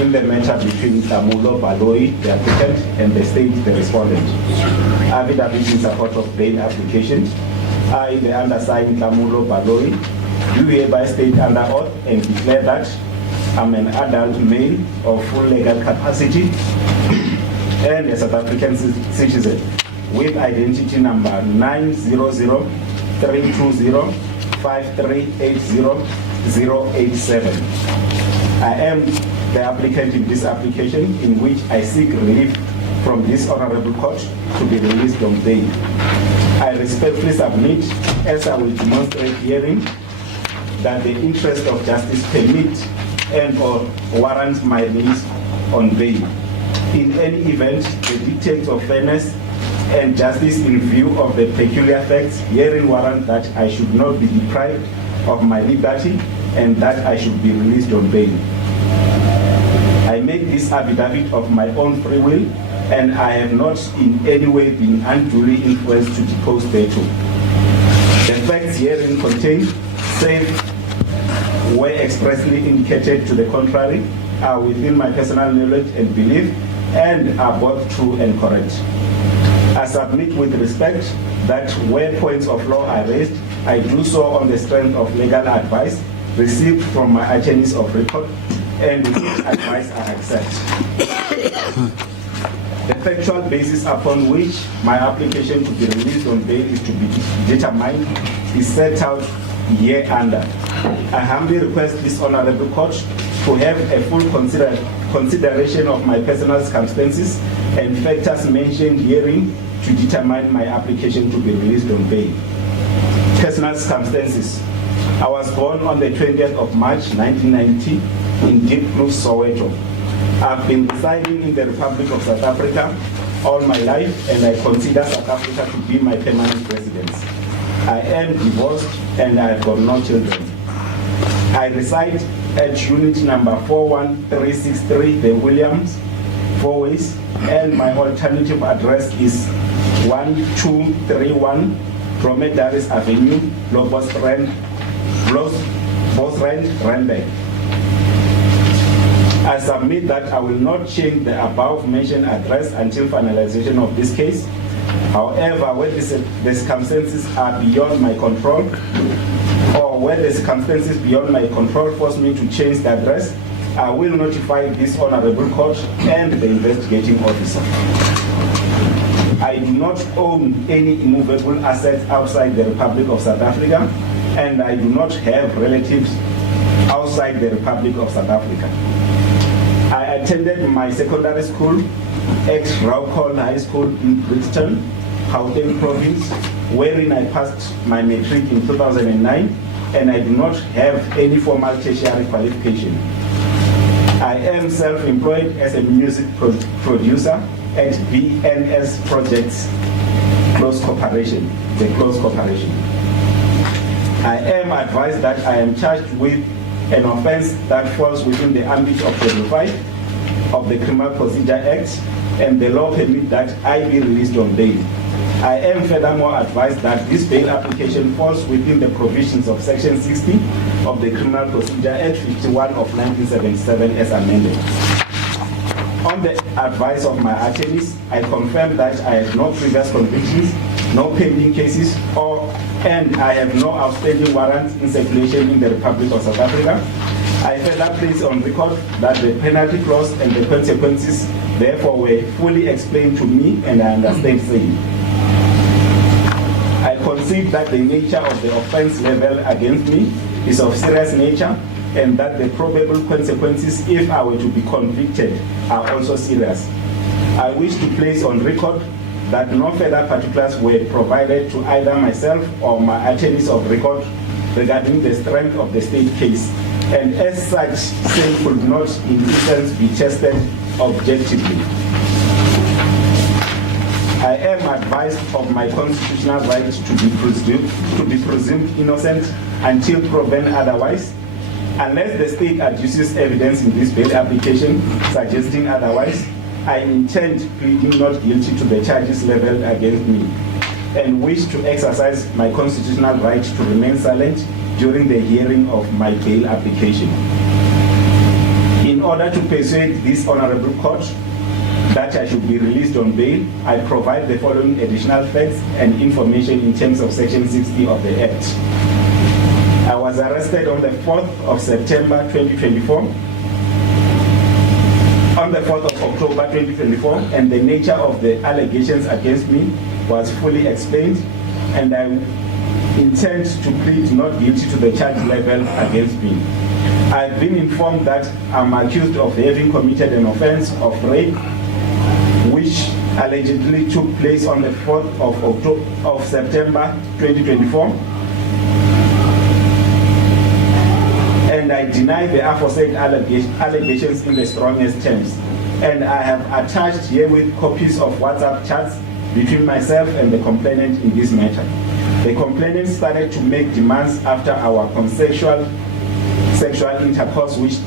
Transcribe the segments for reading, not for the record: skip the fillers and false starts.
in the matter between Nhlamulo Baloyi, the applicant, and the state, the respondent. Affidavit in support of bail application. I, the undersigned Nhlamulo Baloyi, do hereby state under oath and declare that I'm an adult male of full legal capacity and a South African citizen with identity number 900-320-5380087. I am the applicant in this application in which I seek relief from this honorable court to be released on bail. I respectfully submit, as I will demonstrate herein, that the interest of justice permit and or warrant my release on bail. In any event, the dictates of fairness and justice in view of the peculiar facts herein warrant that I should not be deprived of my liberty and that I should be released on bail. I make this affidavit of my own free will, and I have not in any way been unduly influenced to depose thereto. The facts herein contained, save where expressly indicated to the contrary, are within my personal knowledge and belief, and are both true and correct. I submit with respect that where points of law are raised, I do so on the strength of legal advice received from my attorneys of record, and with which advice I accept. The factual basis upon which my application to be released on bail is to be determined is set out hereunder. I humbly request this honorable court to have a full consideration of my personal circumstances and factors mentioned herein to determine my application to be released on bail. Personal circumstances. I was born on the 20th of March 1990 in Deep Blue, Soweto. I've been residing in the Republic of South Africa all my life, and I consider South Africa to be my permanent residence. I am divorced and I've got no children. I reside at unit number 41363, the Williams, 4 Ways, and my alternative address is 1231 Dromedaries Avenue, Bosrand, Randburg. I submit that I will not change the above mentioned address until finalization of this case. However, where the circumstances are beyond my control, or where the circumstances beyond my control force me to change the address, I will notify this honorable court and the investigating officer. I do not own any immovable assets outside the Republic of South Africa, and I do not have relatives outside the Republic of South Africa. I attended my secondary school at ROCKED High School in Brixton, Gauteng Province, wherein I passed my matric in 2009, and I do not have any formal tertiary qualification. I am self-employed as a music producer at BNS Projects Close Corporation, the Close Corporation. I am advised that I am charged with an offense that falls within the ambit of Schedule 5 of the Criminal Procedure Act, and the law permits that I be released on bail. I am furthermore advised that this bail application falls within the provisions of Section 60 of the Criminal Procedure Act 51 of 1977 as amended. On the advice of my attorneys, I confirm that I have no previous convictions, no pending cases, and I have no outstanding warrants in circulation in the Republic of South Africa. I further place on record that the penalty clause and the consequences therefore were fully explained to me, and I understand same. I concede that the nature of the offense leveled against me is of serious nature, and that the probable consequences if I were to be convicted are also serious. I wish to place on record that no further particulars were provided to either myself or my attorneys of record regarding the strength of the state case, and as such, same could not in essence be tested objectively. I am advised of my constitutional right to be presumed innocent until proven otherwise, unless the state adduces evidence in this bail application suggesting otherwise. I intend pleading not guilty to the charges leveled against me, and wish to exercise my constitutional right to remain silent during the hearing of my bail application. In order to persuade this honorable court that I should be released on bail, I provide the following additional facts and information in terms of Section 60 of the Act. I was arrested on the 4th of September 2024, on the 4th of October 2024, and the nature of the allegations against me was fully explained, and I intend to plead not guilty to the charge level against me. I've been informed that I'm accused of having committed an offense of rape, which allegedly took place on the 4th of September 2024. And I deny the aforesaid allegations in the strongest terms. And I have attached herewith copies of WhatsApp chats between myself and the complainant in this matter. The complainant started to make demands after our consensual sexual intercourse which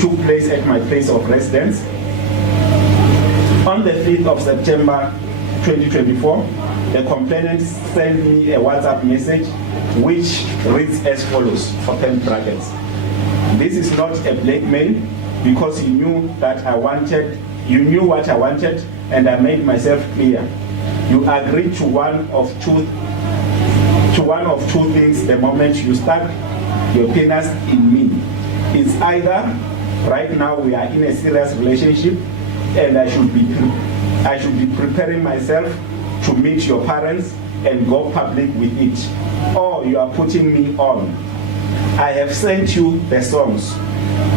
took place at my place of residence. On the 5th of September 2024, the complainant sent me a WhatsApp message which reads as follows, open brackets. This is not a blackmail because you knew what I wanted, and I made myself clear. You agreed to one of two things the moment you stuck your penis in me. It's either right now we are in a serious relationship and I should be preparing myself to meet your parents and go public with it, or you are putting me on. I have sent you the songs.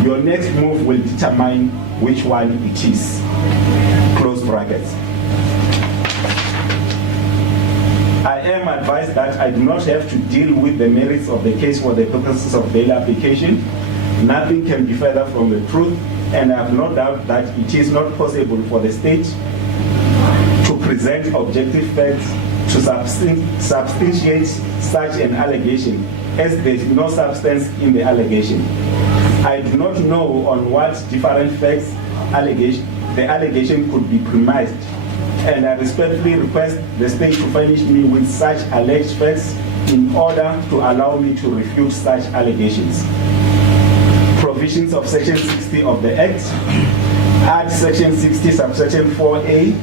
Your next move will determine which one it is. Close brackets. I am advised that I do not have to deal with the merits of the case for the purposes of bail application. Nothing can be further from the truth, and I have no doubt that it is not possible for the state to present objective facts to substantiate such an allegation, as there is no substance in the allegation. I do not know on what different facts the allegation could be premised, and I respectfully request the state to furnish me with such alleged facts in order to allow me to refute such allegations. Provisions of Section 60 of the Act. Add Section 60 subsection 4A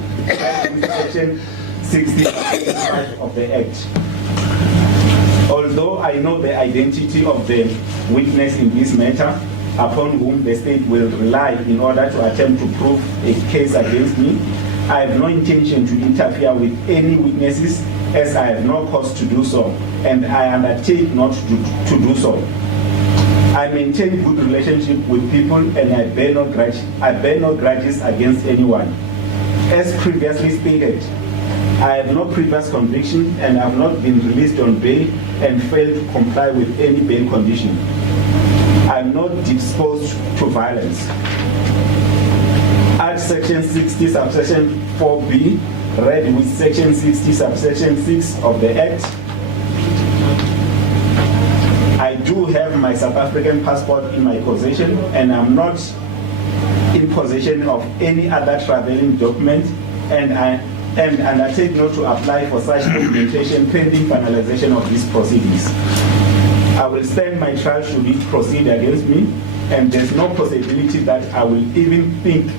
with Section 60 of the Act. Although I know the identity of the witness in this matter, upon whom the state will rely in order to attempt to prove a case against me, I have no intention to interfere with any witnesses, as I have no cause to do so, and I undertake not to do so. I maintain good relationship with people, and I bear no grudges against anyone. As previously stated, I have no previous conviction and have not been released on bail and failed to comply with any bail condition. I am not disposed to violence. Add Section 60 subsection 4B, read with Section 60 subsection 6 of the Act. I do have my South African passport in my possession, and I'm not in possession of any other traveling document, and I undertake not to apply for such documentation pending finalization of these proceedings. I will stand my trial should it proceed against me, and there's no possibility that I will even think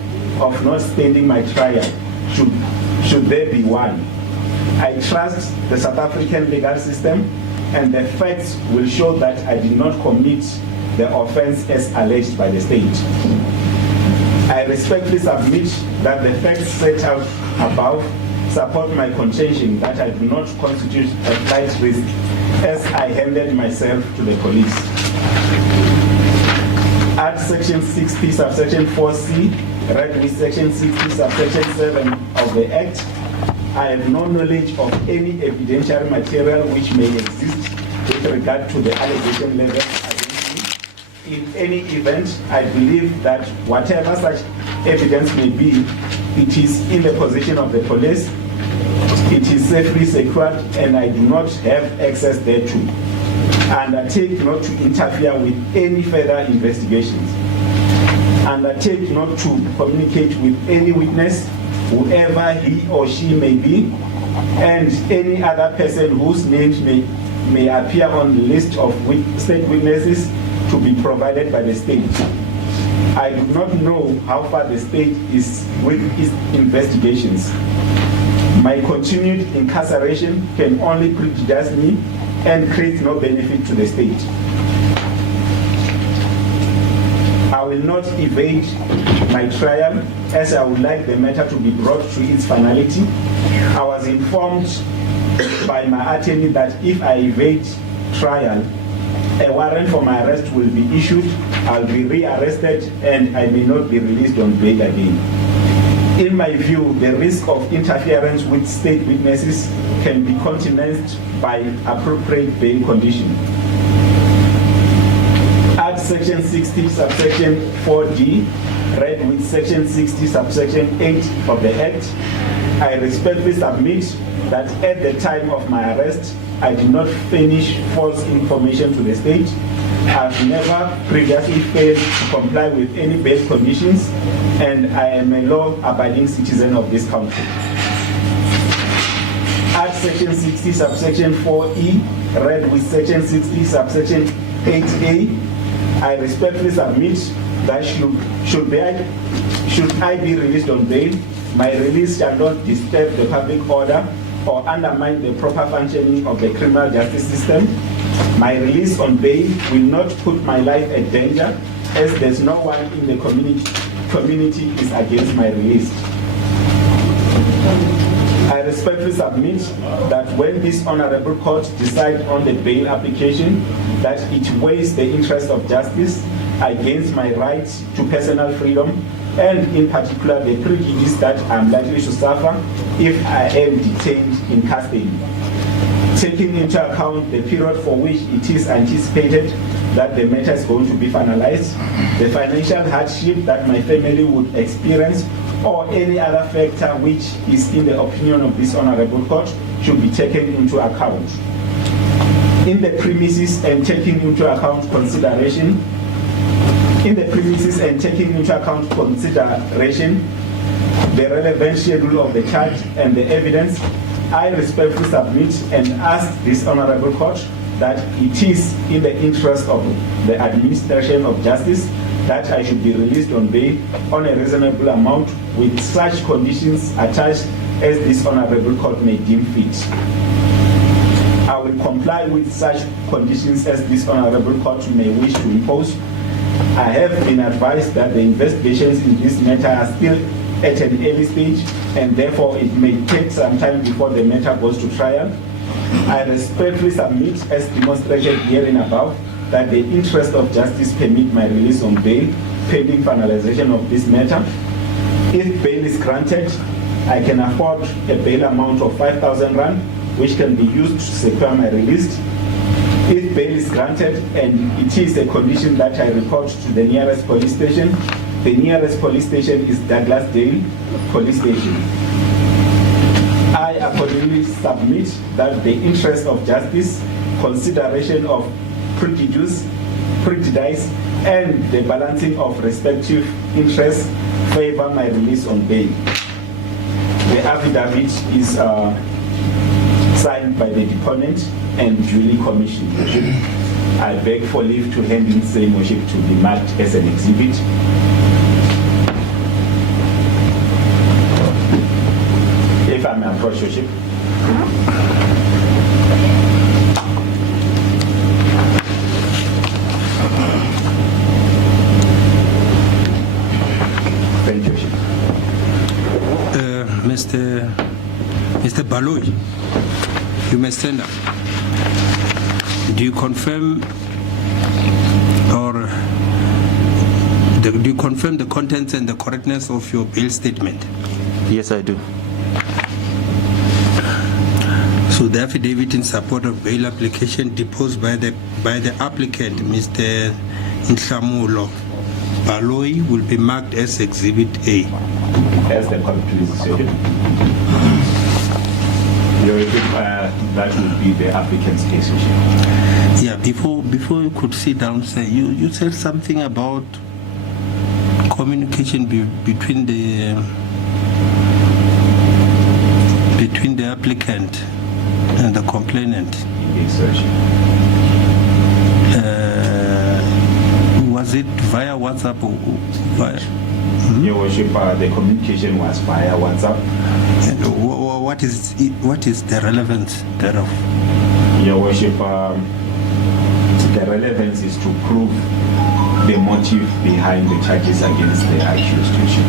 of not standing my trial should there be one. I trust the South African legal system, and the facts will show that I did not commit the offense as alleged by the state. I respectfully submit that the facts set out above support my contention that I do not constitute a flight risk, as I handed myself to the police. Add Section 60 subsection 4C, read with Section 60 subsection 7 of the Act. I have no knowledge of any evidentiary material which may exist with regard to the allegation level against me. In any event, I believe that whatever such evidence may be, it is in the possession of the police, it is safely secured, and I do not have access thereto. I undertake not to interfere with any further investigations. I undertake not to communicate with any witness, whoever he or she may be, and any other person whose names may appear on the list of state witnesses to be provided by the state. I do not know how far the state is with its investigations. My continued incarceration can only prejudice me and create no benefit to the state. I will not evade my trial, as I would like the matter to be brought to its finality. I was informed by my attorney that if I evade trial, a warrant for my arrest will be issued, I'll be rearrested, and I may not be released on bail again. In my view, the risk of interference with state witnesses can be countenanced by appropriate bail condition. Add Section 60, subsection 4D, read with Section 60, subsection 8 of the Act. I respectfully submit that at the time of my arrest, I did not furnish false information to the state. I have never previously failed to comply with any bail conditions, and I am a law-abiding citizen of this country. Add Section 60, subsection 4E, read with Section 60, subsection 8A. I respectfully submit that should I be released on bail, my release shall not disturb the public order or undermine the proper functioning of the criminal justice system. My release on bail will not put my life at danger, as there's no one in the community is against my release. I respectfully submit that when this honorable court decides on the bail application, that it weighs the interest of justice against my rights to personal freedom, and in particular the prejudice that I am likely to suffer if I am detained in custody. Taking into account the period for which it is anticipated that the matter is going to be finalized, the financial hardship that my family would experience, or any other factor which is in the opinion of this honorable court should be taken into account. In the premises and taking into account consideration, the relevant schedule of the charge and the evidence, I respectfully submit and ask this honorable court that it is in the interest of the administration of justice that I should be released on bail on a reasonable amount with such conditions attached as this honorable court may deem fit. I will comply with such conditions as this honorable court may wish to impose. I have been advised that the investigations in this matter are still at an early stage, and therefore it may take some time before the matter goes to trial. I respectfully submit, as demonstrated herein above, that the interest of justice permit my release on bail pending finalization of this matter. If bail is granted, I can afford a bail amount of 5,000 rand, which can be used to secure my release. If bail is granted and it is a condition that I report to the nearest police station, the nearest police station is Douglasdale Police Station. I accordingly submit that the interest of justice, consideration of prejudice, and the balancing of respective interests favor my release on bail. The affidavit is signed by the deponent and duly commissioned. I beg for leave to hand in same worship to be marked as an exhibit. If I may approach worship. Thank you, worship. Mr. Baloyi, you may stand up. Do you confirm the contents and the correctness of your bail statement? Yes, I do. So the affidavit in support of bail application deposed by the applicant, Mr. Nhlamulo Baloyi, will be marked as Exhibit A. As the court please say. That would be the applicant's case. Yeah, before you could sit down, sir, you said something about communication between the applicant and the complainant. Yes, sir. Was it via WhatsApp or via? Your Worship, the communication was via WhatsApp. And what is the relevance thereof? Your Worship, the relevance is to prove the motive behind the charges against the accused. Worship.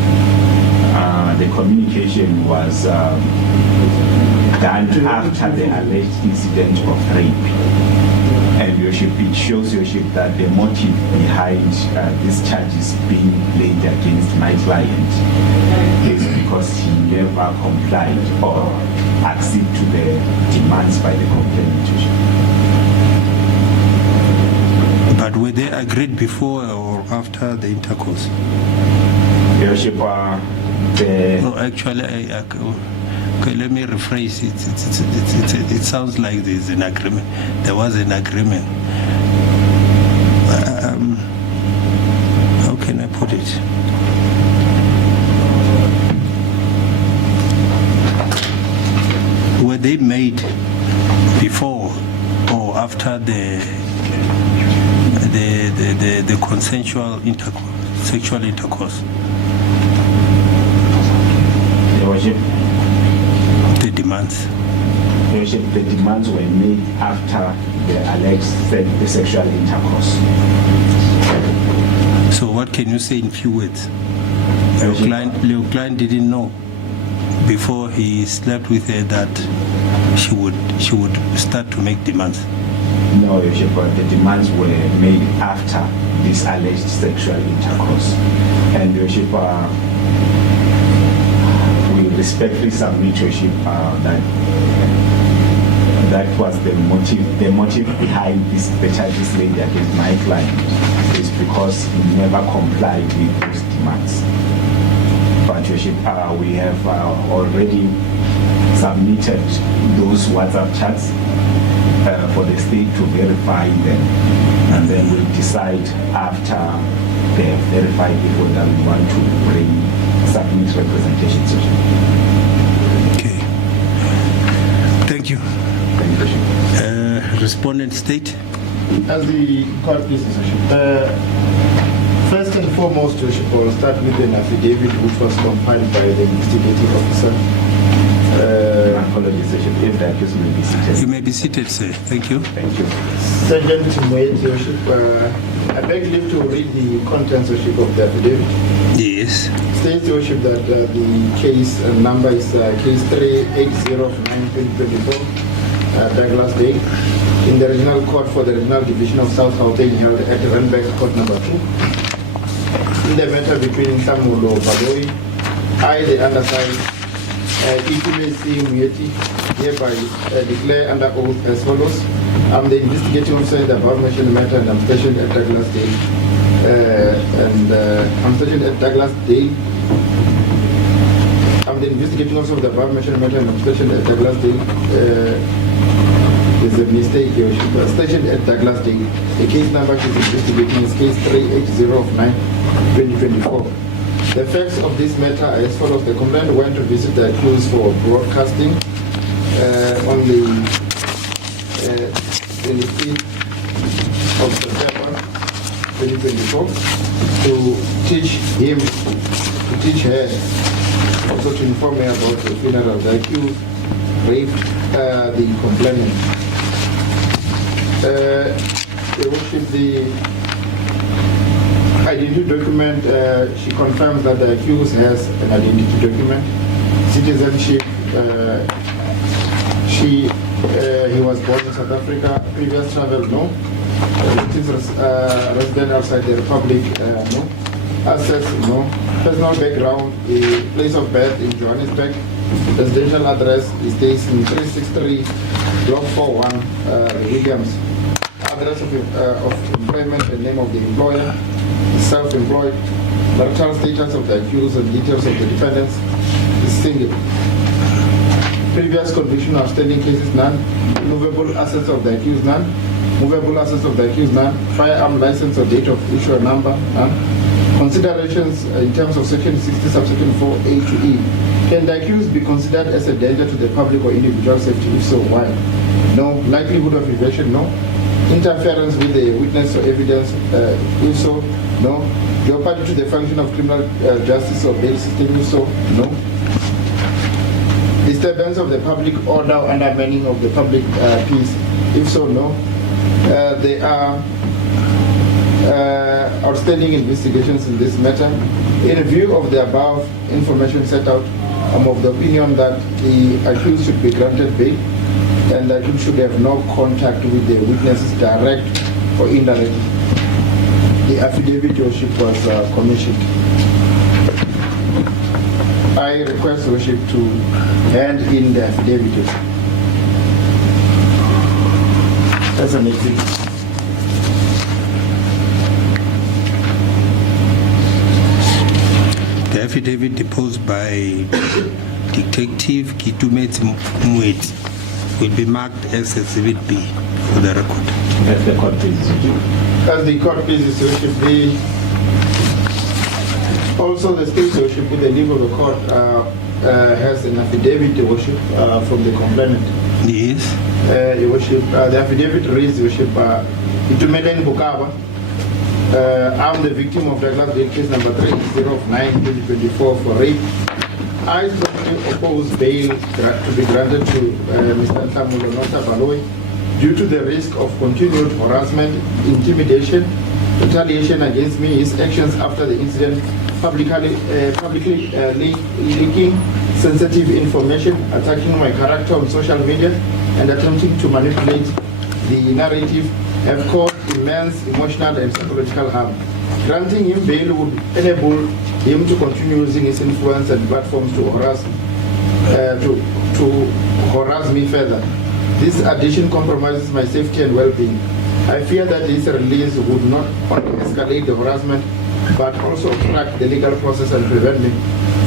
The communication was done after the alleged incident of rape. And Worship, it shows Worship that the motive behind these charges being laid against my client is because he never complied or acceded to the demands by the complainant. Worship. But were they agreed before or after the intercourse? Worship, No, actually, okay, let me rephrase it. It sounds like there's an agreement. There was an agreement. How can I put it? Were they made before or after the consensual sexual intercourse? Your Worship, The demands. Your Worship, the demands were made after the alleged sexual intercourse. So what can you say in few words? Your client didn't know before he slept with her that she would start to make demands. No, Your Worship, the demands were made after this alleged sexual intercourse. And Your Worship, we respectfully submit, Your Worship, that was the motive. The motive behind the charges laid against my client is because he never complied with those demands. But Your Worship, we have already submitted those WhatsApp chats for the state to verify them, and then we'll decide after they have verified it whether we want to submit representations. Okay. Thank you. Thank you, Worship. Respondent state. As the court pleases, Worship. First and foremost, Worship, I will start with an affidavit which was compiled by the investigating officer. Apologies, Worship. If the accused may be seated. You may be seated, sir. Thank you. Thank you. Sergeant Mwete, Worship, I beg leave to read the contents, Worship, of the affidavit. Yes. States, Worship, that the case number is case 380 of 9/2024, Douglas Day, in the Regional Court for the Regional Division of South Gauteng, held at Randburg Court number 2. In the matter between Nhlamulo Nota Baloyi, I, the undersigned, hereby declare under oath as follows. I'm the investigating officer in the above mentioned matter, and I'm stationed at Douglas Dale. I'm the investigating officer of the above mentioned matter, and I'm stationed at Douglas Dale. There's a mistake here. Stationed at Douglas Dale. The case number she's investigating is case 380 of 9/2024. The facts of this matter are as follows. The complainant went to visit the accused for broadcasting on the 25th of September 2024 to teach her, also to inform her about the funeral. The accused raped the complainant. Your Worship, the identity document, she confirms that the accused has an identity document. Citizenship, he was born in South Africa. Previous travel, no. Resident outside the Republic, no. Assets, no. Personal background, the place of birth in Johannesburg. Residential address is stays in 363 Block 41, Williams. Address of employment and name of the employer. Self-employed. Marital status of the accused and details of the defendants is single. Previous conviction of outstanding cases, none. Movable assets of the accused, none. Movable assets of the accused, none. Firearm license or date of issue or number, none. Considerations in terms of section 60 subsection 4A to E. Can the accused be considered as a danger to the public or individual safety? If so, why? No. Likelihood of evasion, no. interference with the witness or evidence, if so, no. Jeopardy to the function of criminal justice or bail system, if so, no. Disturbance of the public order or undermining of the public peace, if so, no. There are outstanding investigations in this matter. In view of the above information set out, I'm of the opinion that the accused should be granted bail and that it should have no contact with the witnesses, direct or indirect. The affidavit, Your Worship, was commissioned. I request Your Worship to hand in the affidavit. Your Worship. That's an exhibit. The affidavit deposed by Detective Kitumetse Mweti will be marked as Exhibit B for the record. As the court pleases. As the court pleases, Your Worship, also the State Worship, with the leave of the court, has an affidavit, Your Worship, from the complainant. Yes. Your Worship, the affidavit reads, Your Worship, Itumeleng Bukaba, I'm the victim of Douglas Bail case number 30/9/2024 for rape. I strongly oppose bail to be granted to Mr. Nhlamulo Nota Baloyi due to the risk of continued harassment, intimidation, retaliation against me, his actions after the incident, publicly leaking sensitive information, attacking my character on social media, and attempting to manipulate the narrative have caused immense emotional and psychological harm. Granting him bail would enable him to continue using his influence and platforms to harass me further. This addition compromises my safety and well-being. I fear that this release would not only escalate the harassment, but also obstruct the legal process and prevent me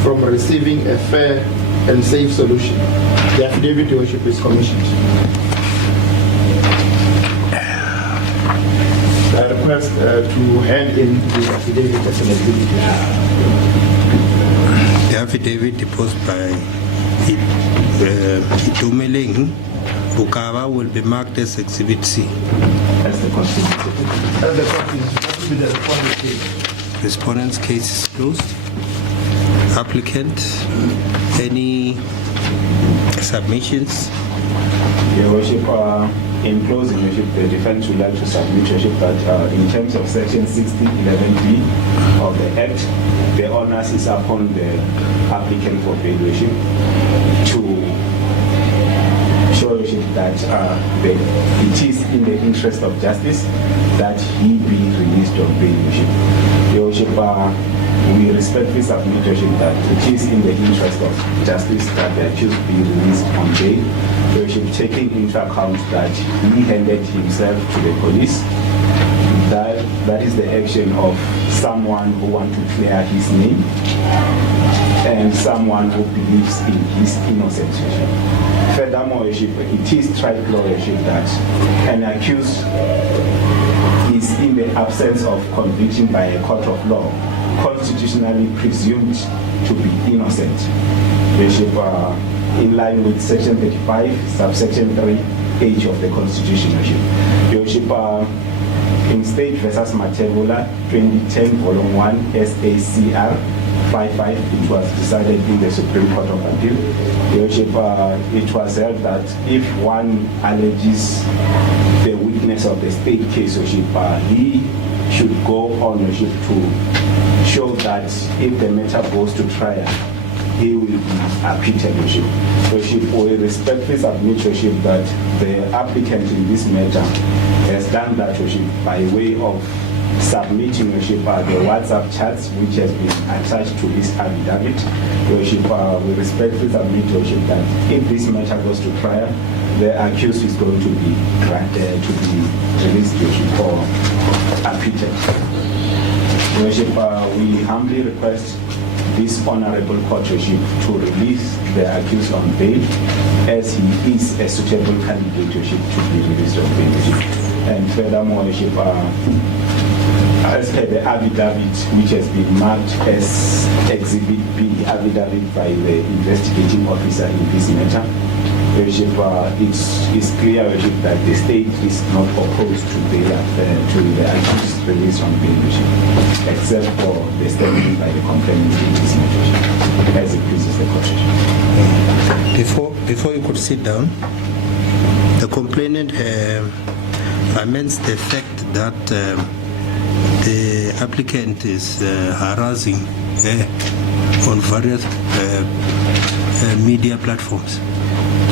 from receiving a fair and safe solution. The affidavit, Your Worship, is commissioned. I request to hand in the affidavit as an exhibit. The affidavit deposed by Itumeleng Bukaba will be marked as Exhibit C. As the court pleases. As the court pleases, what will be the respondent's case? Respondent's case is closed. Applicant, any submissions? Your Worship, in closing, Your Worship, the defense would like to submit, Your Worship, that in terms of Section 1611B of the Act, the onus is upon the applicant for bail, Your Worship, to show, Your Worship, that it is in the interest of justice that he be released on bail, Your Worship. Your Worship, we respectfully submit, Your Worship, that it is in the interest of justice that the accused be released on bail, Your Worship, taking into account that he handed himself to the police. That is the action of someone who wants to clear his name and someone who believes in his innocence, Your Worship. Furthermore, Your Worship, it is trial law, Your Worship, that an accused is in the absence of conviction by a court of law constitutionally presumed to be innocent. Your Worship, in line with Section 35, subsection 3H of the Constitution, Your Worship. In State versus Matebula, 2010, Volume 1, SACR 55, it was decided in the Supreme Court of Appeal. Your Worship, it was held that if one alleges the witness of the state case, Your Worship, he should go on, Your Worship, to show that if the matter goes to trial, he will be acquitted, Your Worship. Your Worship, we respectfully submit, Your Worship, that the applicant in this matter has done that, Your Worship, by way of submitting, Your Worship, the WhatsApp chats which has been attached to this affidavit. Your Worship, we respectfully submit, Your Worship, that if this matter goes to trial, the accused is going to be released, Your Worship, or acquitted. Your Worship, we humbly request this honorable court, Your Worship, to release the accused on bail, as he is a suitable candidate, Your Worship, to be released on bail, Your Worship. And furthermore, Your Worship, as per the affidavit which has been marked as Exhibit B, affidavit by the investigating officer in this matter, Worship, it's clear, Worship, that the state is not opposed to the accused release on bail, Worship, except for the statement by the complainant in this matter, Worship, as it pleases the court, Worship. Before you could sit down, the complainant laments the fact that the applicant is harassing on various media platforms.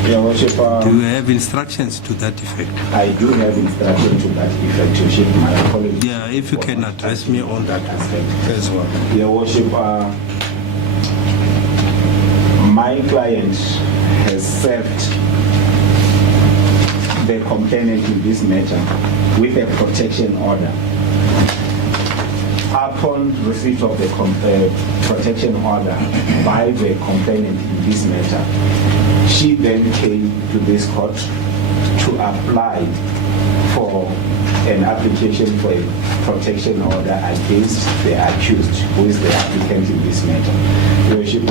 Yeah, Worship, Do you have instructions to that effect? I do have instruction to that effect, Worship. My apologies. Yeah, if you can address me on that aspect as well. Your Worship, my client has served the complainant in this matter with a protection order. Upon receipt of the protection order by the complainant in this matter, she then came to this court to apply for an application for a protection order against the accused, who is the applicant in this matter. Your Worship,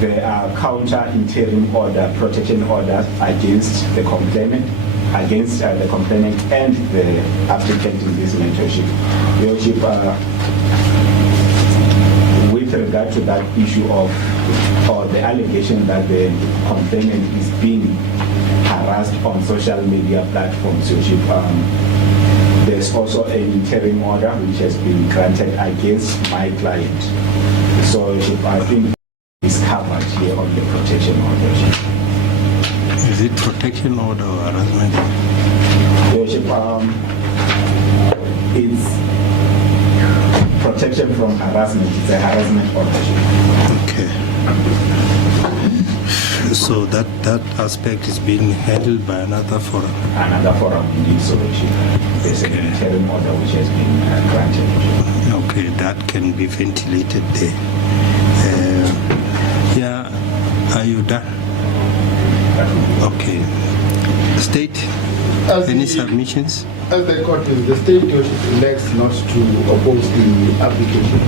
there are counter interim order, protection orders against the complainant, and the applicant in this matter. Your Worship, with regard to that issue of, or the allegation that the complainant is being harassed on social media platforms, Your Worship, there's also an interim order which has been granted against my client. So Your Worship, I think is covered here on the protection order. Is it protection order or harassment? Your Worship, it's protection from harassment. It's a harassment order. Okay. So that aspect is being handled by another forum. Another forum indeed, so Your Worship. There's an interim order which has been granted. Okay, that can be ventilated there. Yeah, are you done? Okay. State, any submissions? As the court is, the state elects not to oppose the application,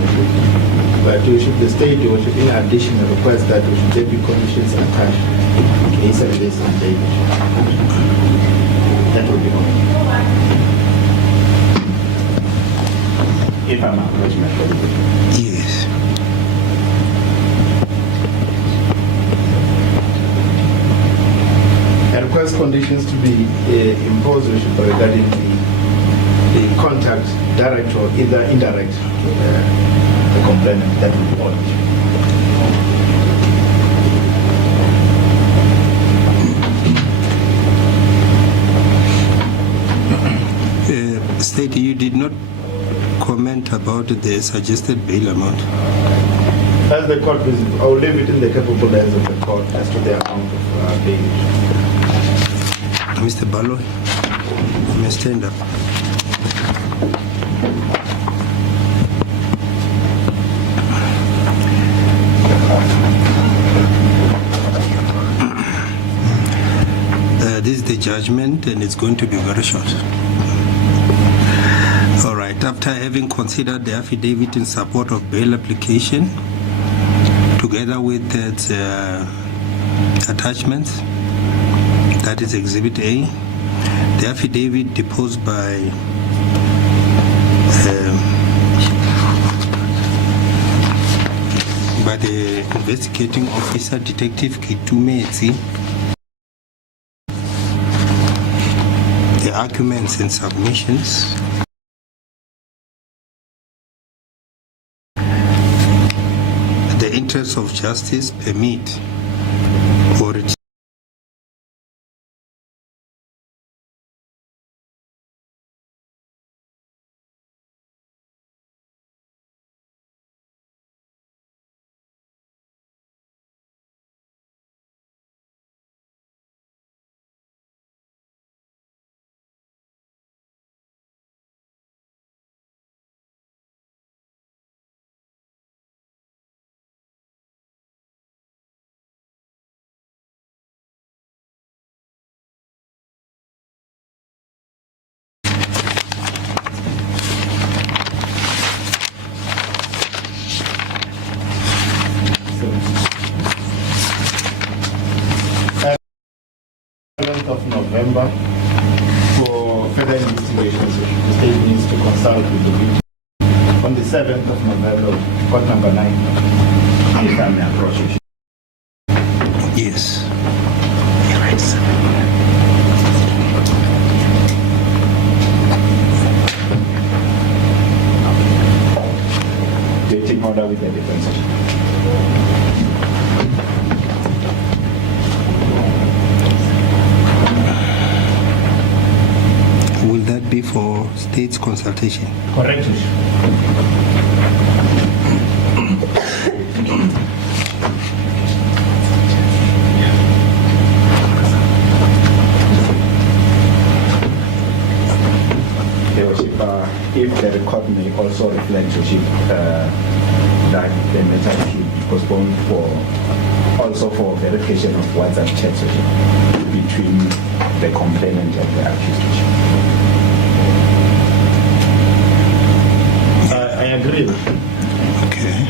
but the state in addition requests that there be conditions attached to his release on bail. That will be all. If I'm approaching my colleague. Yes. I request conditions to be imposed regarding the contact, direct or either indirect, the complainant. That will be all. State, you did not comment about the suggested bail amount. As the court visits, I will leave it in the capable hands of the court as to the amount of bail. Mr. Baloyi, you may stand up. This is the judgment and it's going to be very short. All right, after having considered the affidavit in support of bail application, together with its attachments, that is Exhibit A, the affidavit deposed by the investigating officer, Detective Kitumetsi, the arguments and submissions, the interests of justice permit or November for further investigations. The state needs to consult with the victim. On the 7th of November, court number 9, if I may approach you. Yes. Dating order with the defense. Will that be for state's consultation? Correct. If the record may also reflect that the matter should be postponed also for verification of WhatsApp chats between the complainant and the accused. I agree. Okay.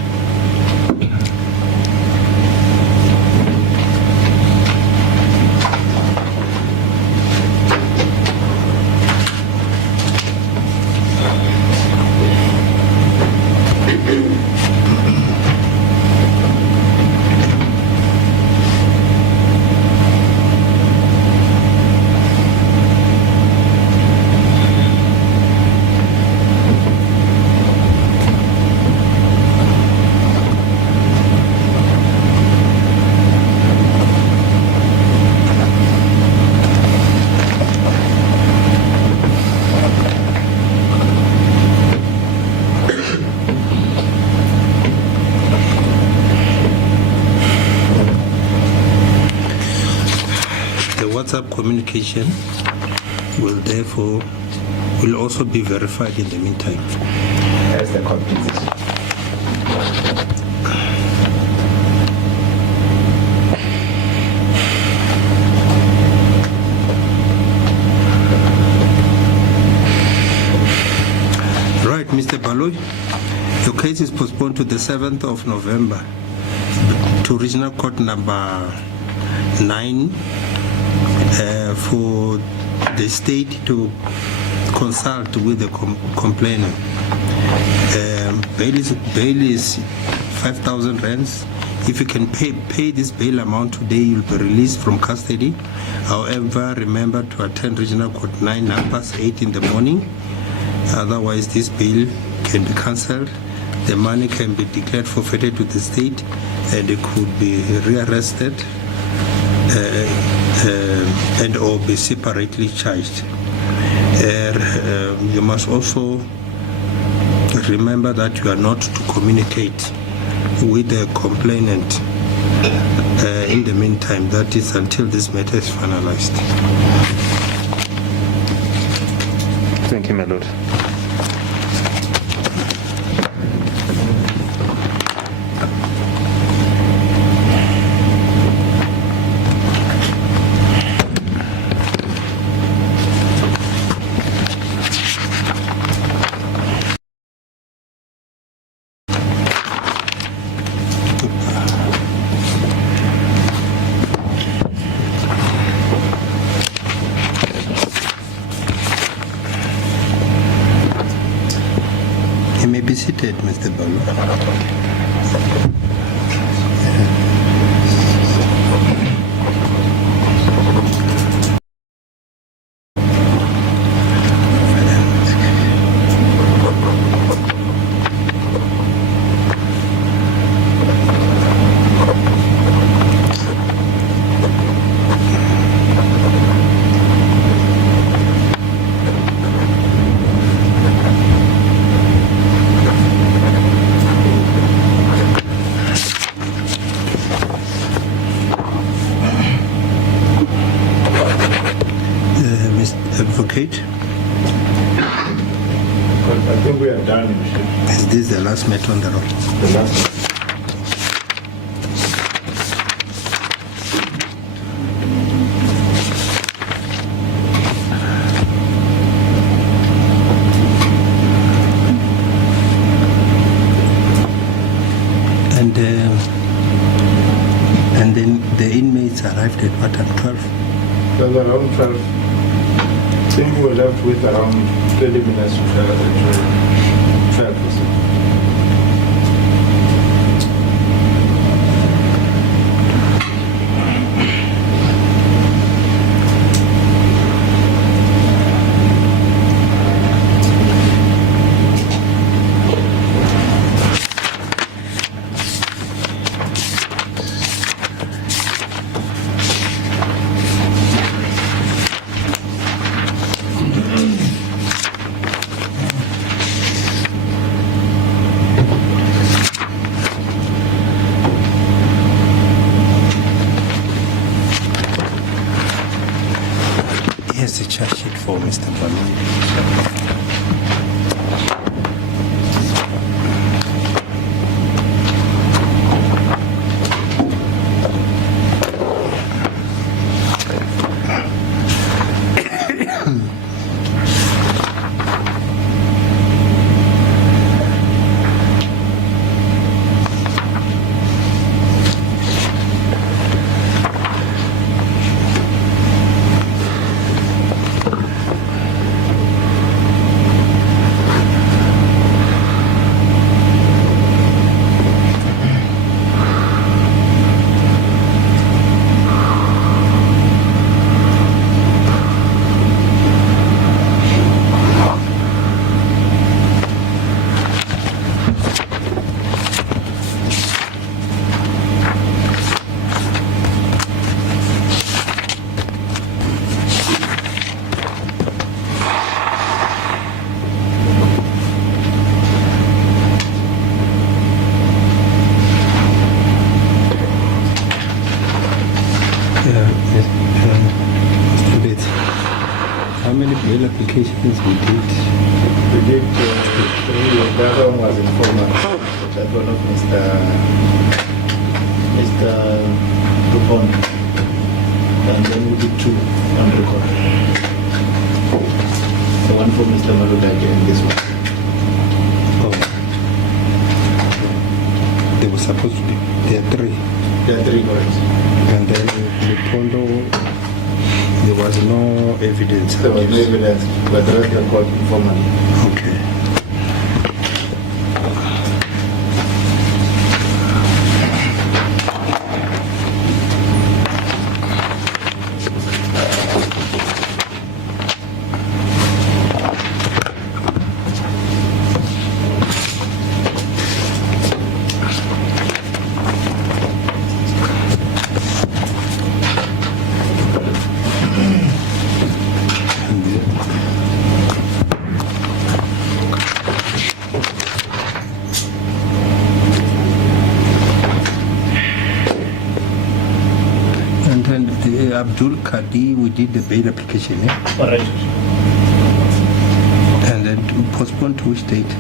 WhatsApp communication will also be verified in the meantime. As the court pleases. Right, Mr. Baloyi, your case is postponed to the 7th of November to Regional Court number 9 for the state to consult with the complainant. Bail is 5,000 rands. If you can pay this bail amount today, you'll be released from custody. However, remember to attend Regional Court 9 8 in the morning. Otherwise, this bail can be cancelled. The money can be declared forfeited to the state, and it could be rearrested and or be separately charged. You must also remember that you are not to communicate with the complainant in the meantime, that is until this matter is finalized. Thank you, my lord. You may be seated, Mr. Baloyi. Advocate, I think we are done. is this the last matter on the road? The last one. And then the inmates arrived at what time? 12? was around 12. I think we were left with around 20 minutes to 12 or so. Here's the charge sheet for Mr. Baloyi. How many bail applications we did? We did 3. The other one was informal. That one of Mr. Dupont. And then we did 2 on record. The one for Mr. Malulage and this one. Oh. There was supposed to be, there are 3. There are 3 correct. And then the Pondo, there was no evidence. There was no evidence, but the rest record informally. Okay. And then the Abdul Kadi, we did the bail application, yeah? All right. And then to postpone to which date?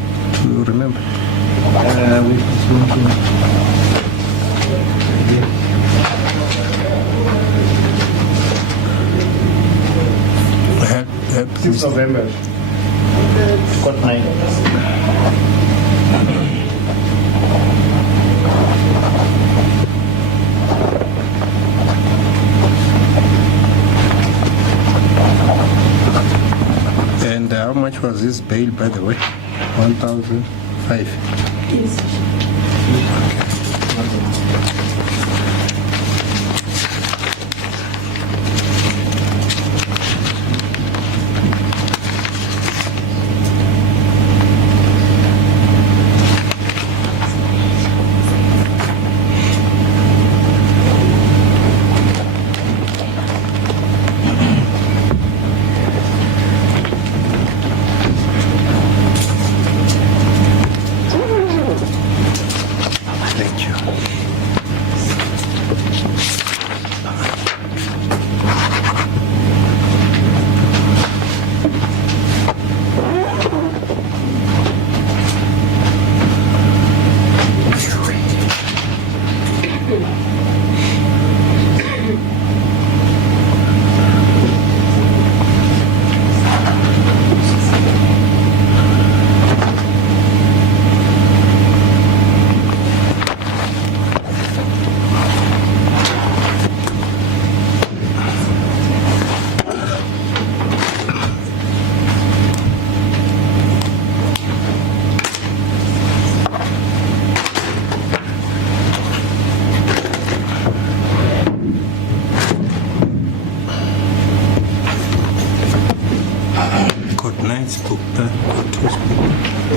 Do you remember? We postponed to 6 November. Got 9. And how much was this bail, by the way? 1,005. Yes. Thank you.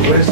Where's